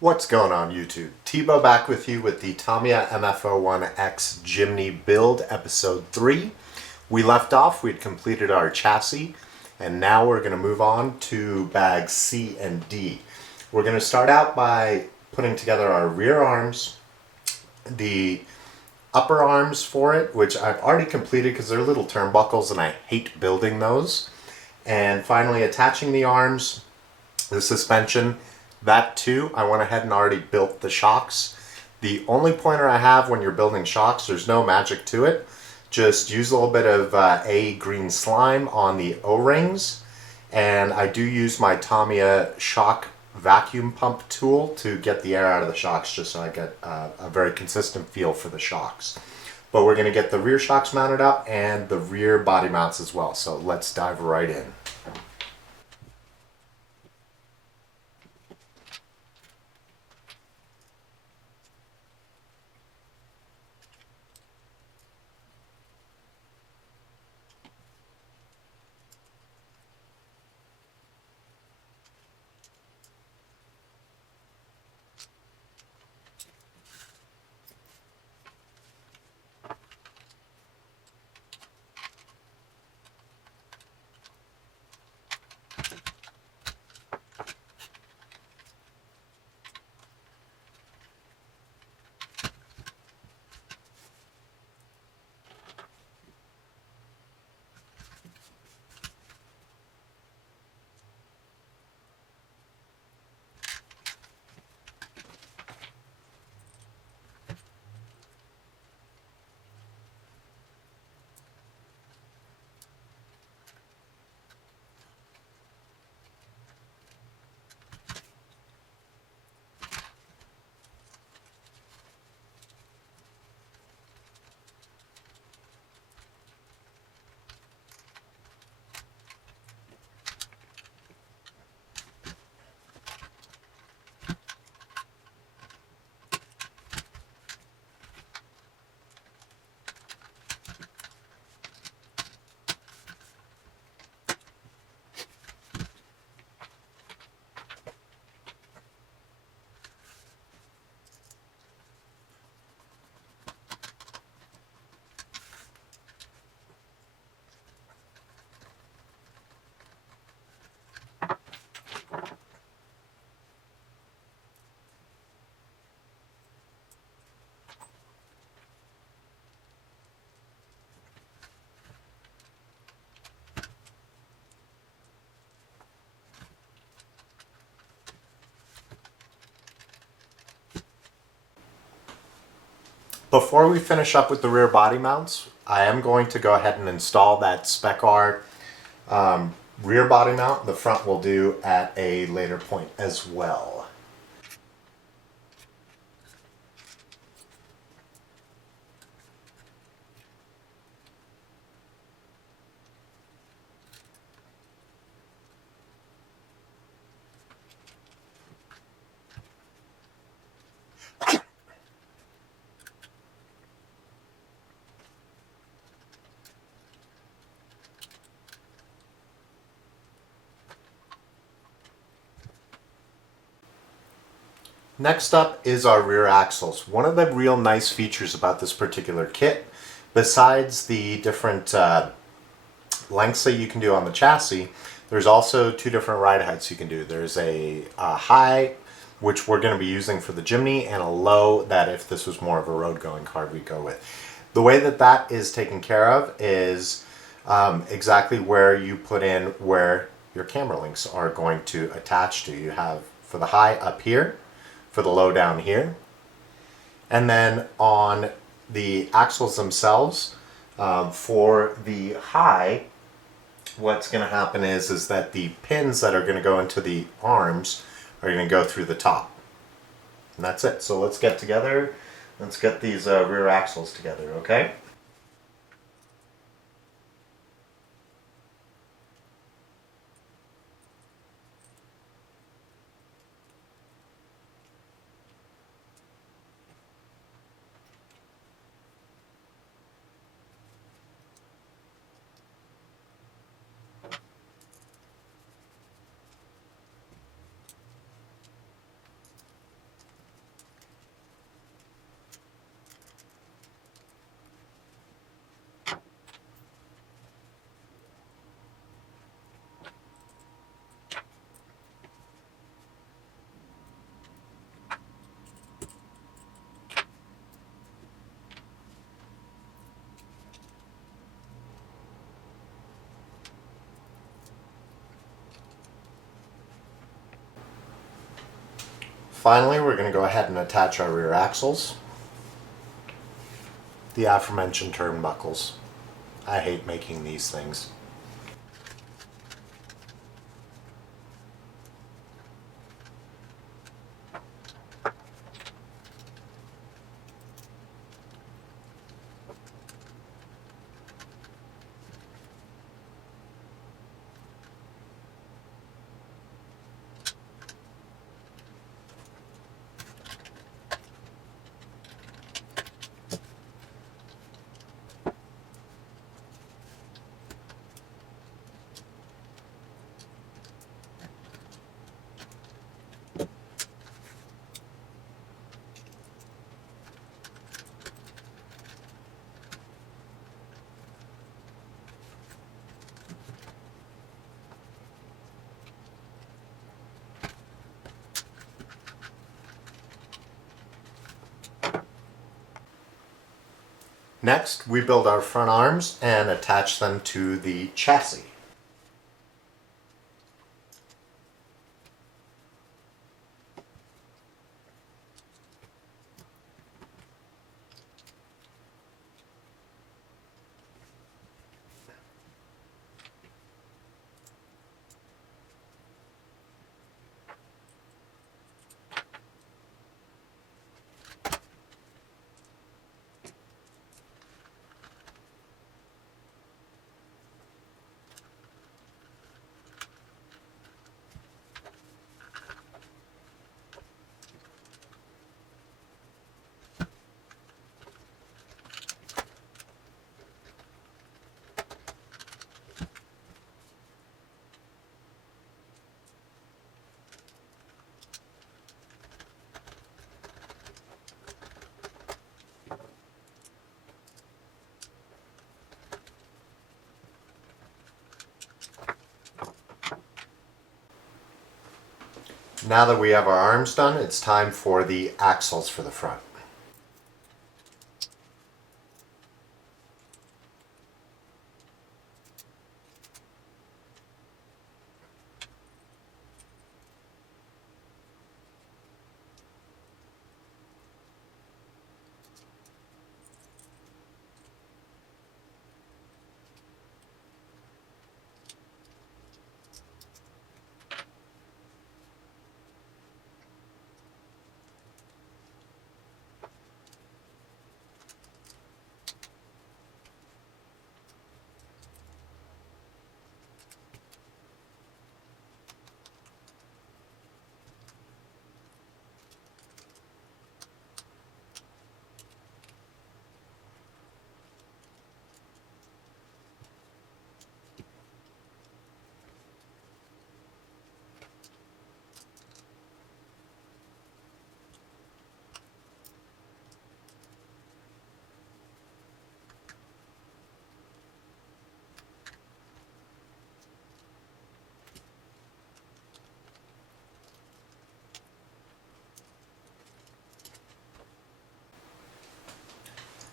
What's going on YouTube? Theibault back with you with the Tamiya MF-01X Jimny build episode 3. We left off, we'd completed our chassis, and now we're going to move on to bags C and D. We're going to start out by putting together our rear arms, the upper arms for it, which I've already completed because they're little turnbuckles and I hate building those. And finally attaching the arms, the suspension. That too, I went ahead and already built the shocks. The only pointer I have when you're building shocks, there's no magic to it. Just use a little bit of A green slime on the O-rings. And I do use my Tamiya shock vacuum pump tool to get the air out of the shocks, just so I get a very consistent feel for the shocks. But we're going to get the rear shocks mounted up and the rear body mounts as well. So let's dive right in. Before we finish up with the rear body mounts, I am going to go ahead and install that Spec rear body mount. The front will do at a later point as well. Next up is our rear axles. One of the real nice features about this particular kit, besides the different lengths that you can do on the chassis, there's also two different ride heights you can do. There's a high, which we're going to be using for the Jimny, and a low that if this was more of a road going car we go with. The way that that is taken care of is exactly where you put in where your camera links are going to attach to. You have for the high up here, for the low down here, and then on the axles themselves, for the high, what's going to happen is that the pins that are going to go into the arms are going to go through the top. And that's it. So let's get together. Let's get these rear axles together, okay? Finally, we're going to go ahead and attach our rear axles. The aforementioned turnbuckles. I hate making these things. Next, we build our front arms and attach them to the chassis. Now that we have our arms done, it's time for the axles for the front.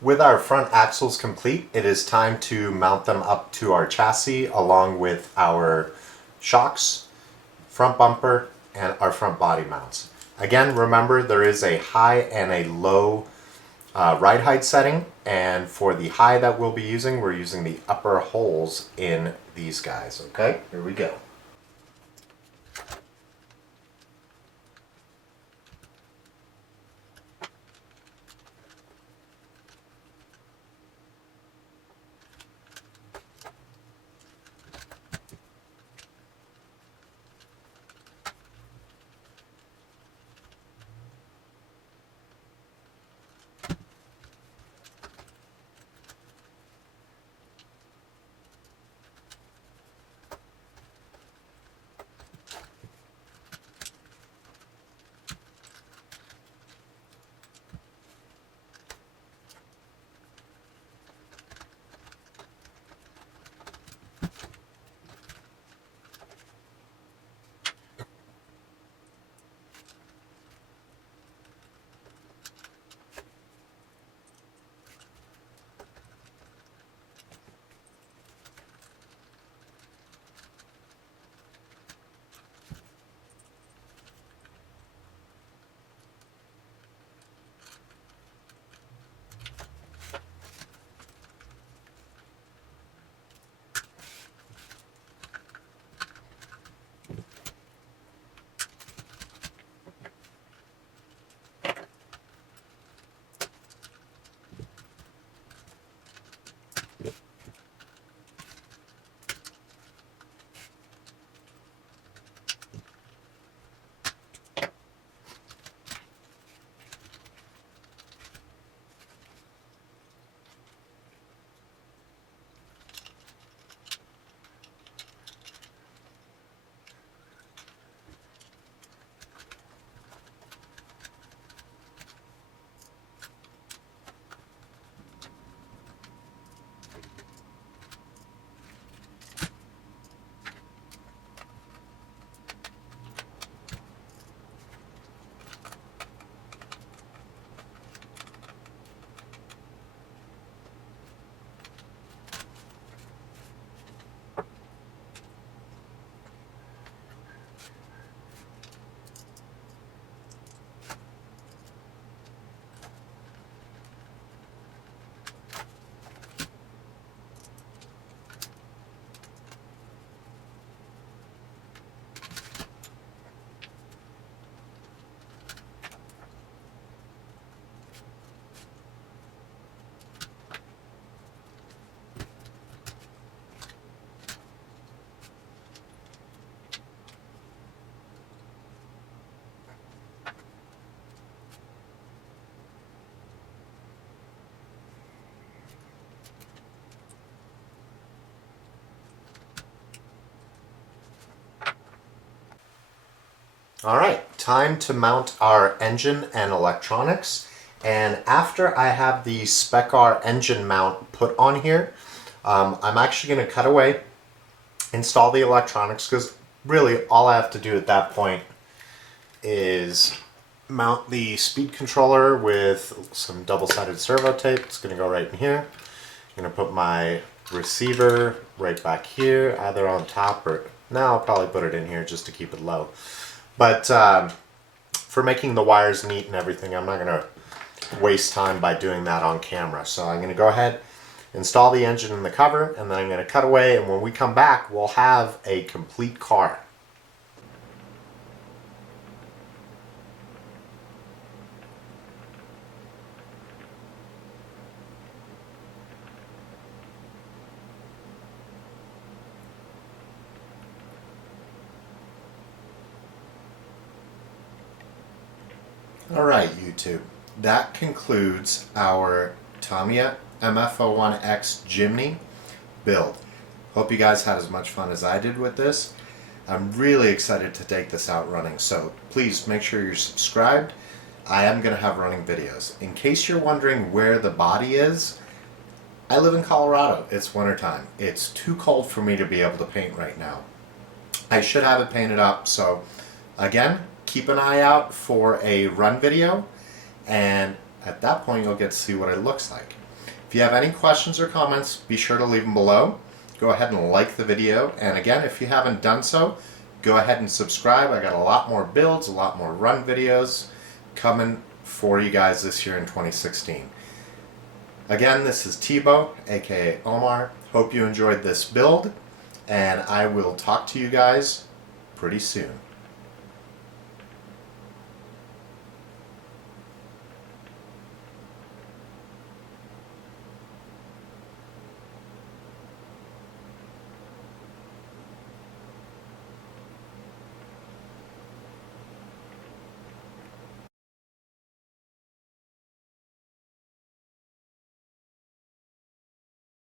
With our front axles complete, it is time to mount them up to our chassis along with our shocks, front bumper, and our front body mounts. Again, remember there is a high and a low ride height setting, and for the high that we'll be using, we're using the upper holes in these guys. Okay, here we go. All right, time to mount our engine and electronics. And after I have the Spec engine mount put on here, I'm actually going to cut away, install the electronics, because really all I have to do at that point is mount the speed controller with some double-sided servo tape. It's going to go right in here. I'm going to put my receiver right back here, either on top or... No, I'll probably put it in here just to keep it low. But for making the wires neat and everything, I'm not going to waste time by doing that on camera. So I'm going to go ahead, install the engine and the cover, and then I'm going to cut away, and when we come back, we'll have a complete car. Alright, YouTube, that concludes our Tamiya MF-01X Jimny build. Hope you guys had as much fun as I did with this. I'm really excited to take this out running, so please make sure you're subscribed. I am going to have running videos. In case you're wondering where the body is, I live in Colorado. It's wintertime. It's too cold for me to be able to paint right now. I should have it painted up, so again, keep an eye out for a run video, and at that point you'll get to see what it looks like. If you have any questions or comments, be sure to leave them below. Go ahead and like the video, and again, if you haven't done so, go ahead and subscribe. I got a lot more builds, a lot more run videos coming for you guys this year in 2016. Again, this is Theibault, aka Omar. Hope you enjoyed this build, and I will talk to you guys pretty soon.